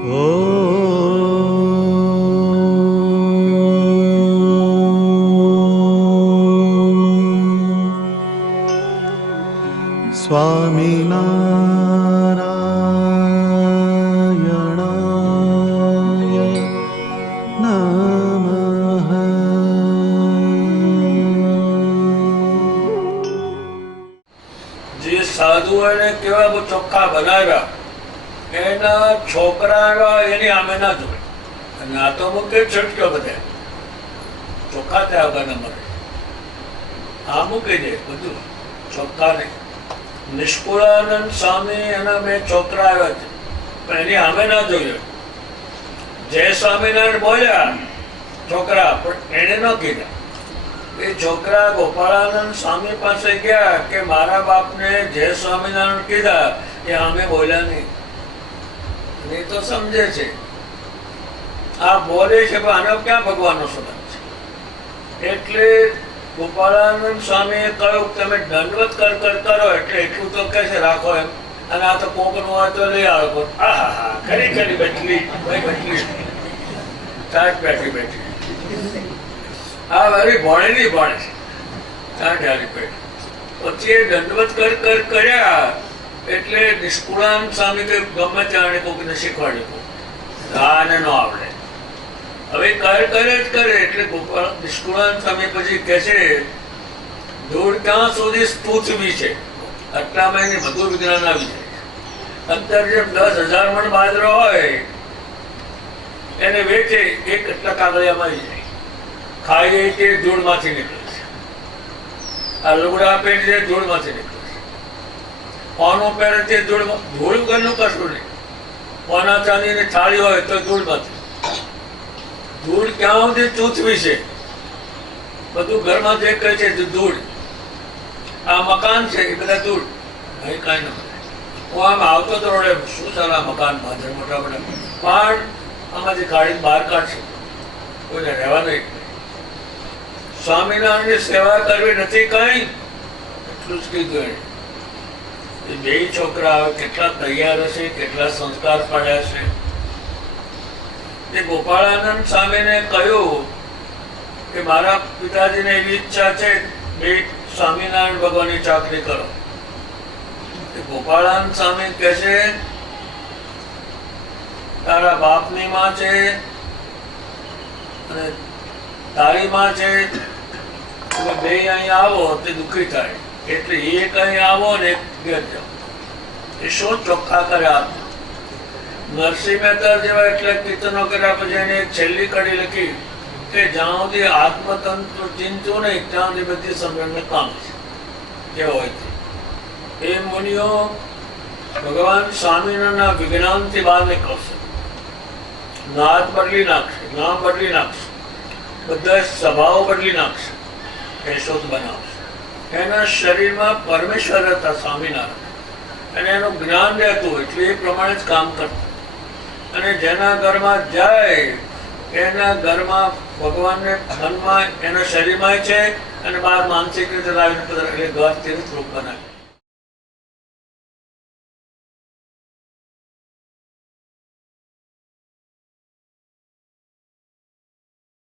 સ્વામિનારાયણાય નમઃ. જે સાધુઓને કેવા બહુ ચોખ્ખા બનાવ્યા, એના છોકરા એની આમે ના જોડે. અને આ તો મૂકે છટક્યો બધે ચોખ્ખા ત્યાં વગર મળે. આ મૂકી દે બધું ચોખ્ખા નહીં. નિષ્કુળાનંદ સ્વામી એના બે છોકરા આવ્યા છે, પણ એની આમે ના જોયું. જય સ્વામિનારાયણ બોલ્યા છોકરા, પણ એને ન કીધા. એ છોકરા ગોપાળાનંદ સ્વામી પાસે ગયા કે મારા બાપને જય સ્વામિનારાયણ કીધા, એ આમે બોલ્યા નહીં. એ તો સમજે છે આ બોલે છે, પણ આનો ક્યાં ભગવાનનો સંબંધ છે? એટલે ગોપાળાનંદ સ્વામીએ કહ્યું તમે દંડવત કરો એટલે એટલું તો કે છે રાખો એમ. અને આ તો કોકનું હોય તો લઈ આવો. હા હા ખરી ખરી બેઠી ચાટ બેઠી આ મારી ભણેલી ભણે છે ચાટ હારી બેઠી. પછી એ દંડવત કર્યા એટલે નિષ્કુળાનંદ સ્વામી કે ગમે ત્યાં કોઈને શીખવાડ્યું. આને ન આવડે. હવે કરે એટલે નિષ્કુળાનંદ સ્વામી પછી કે છે ધૂળ ક્યાં સુધી પૃથ્વી છે આટલામાં એની બધું વિજ્ઞાન આવી જાય. અંદર જેમ 10,000 મણ બાજરો હોય એને વેચે 1 કાગળિયામાં આવી જાય. ખાઈએ તે ધૂળમાંથી નીકળે છે. આ લુગડા પહેરે છે ધૂળમાંથી નીકળે છે. પાનું પહેરે તે ધૂળ ઘરનું કશું નહીં. પાના ચાંદીની થાળી હોય તો ધૂળમાંથી. ધૂળ ક્યાં સુધી ચૂથવી છે બધું ઘરમાં જે કહે છે ધૂળ. આ મકાન છે એ બધા ધૂળ. અહીં કાંઈ ન મળે. હું આમ આવતો તો રોડે શું સારા મકાન બાંધે મોટા મોટા, પણ આમાંથી કાઢીને બહાર કાઢશે, કોઈને રહેવા નહીં. સ્વામિનારાયણની સેવા કરવી નથી કઈ, એટલું જ કીધું એને. એ બે છોકરા કેટલા તૈયાર હશે, કેટલા સંસ્કાર પાડ્યા છે. એ ગોપાળાનંદ સ્વામીને કહ્યું કે મારા પિતાજીને એવી ઈચ્છા છે બે સ્વામિનારાયણ ભગવાનની ચાકરી કરો. ગોપાળાનંદ સ્વામી કહે છે તારા બાપની માં છે અને તારી માં છે, તમે બે અહીં આવો તે દુઃખી થાય એટલે એક અહીં આવો ને એક ઘેર જાઓ. એ શું ચોખ્ખા કર્યા. નરસિંહ મહેતા જેવા એટલે કીર્તનો કર્યા પછી એને એક છેલ્લી કડી લખી કે જ્યાં સુધી આત્મતંત્ર ચિંતું નહીં ત્યાં સુધી બધી સમજણને કામ છે જે હોય છે. એ મુનિઓ ભગવાન સ્વામિનારાયણના વિજ્ઞાનથી બહાર નીકળશે. નાદ બદલી નાખશે, નામ બદલી નાખશે, બધા સ્વભાવ બદલી નાખશે, યશોદ બનાવશે. એના શરીરમાં પરમેશ્વર હતા સ્વામિનારાયણ, અને એનું જ્ઞાન રહેતું એટલે એ પ્રમાણે જ કામ કરતા. અને જેના ઘરમાં જાય એના ઘરમાં ભગવાનને મનમાં એના શરીરમાં છે અને બહાર માનસિક રીતે લાવીને ઘર તીર્થ રૂપ બનાવે.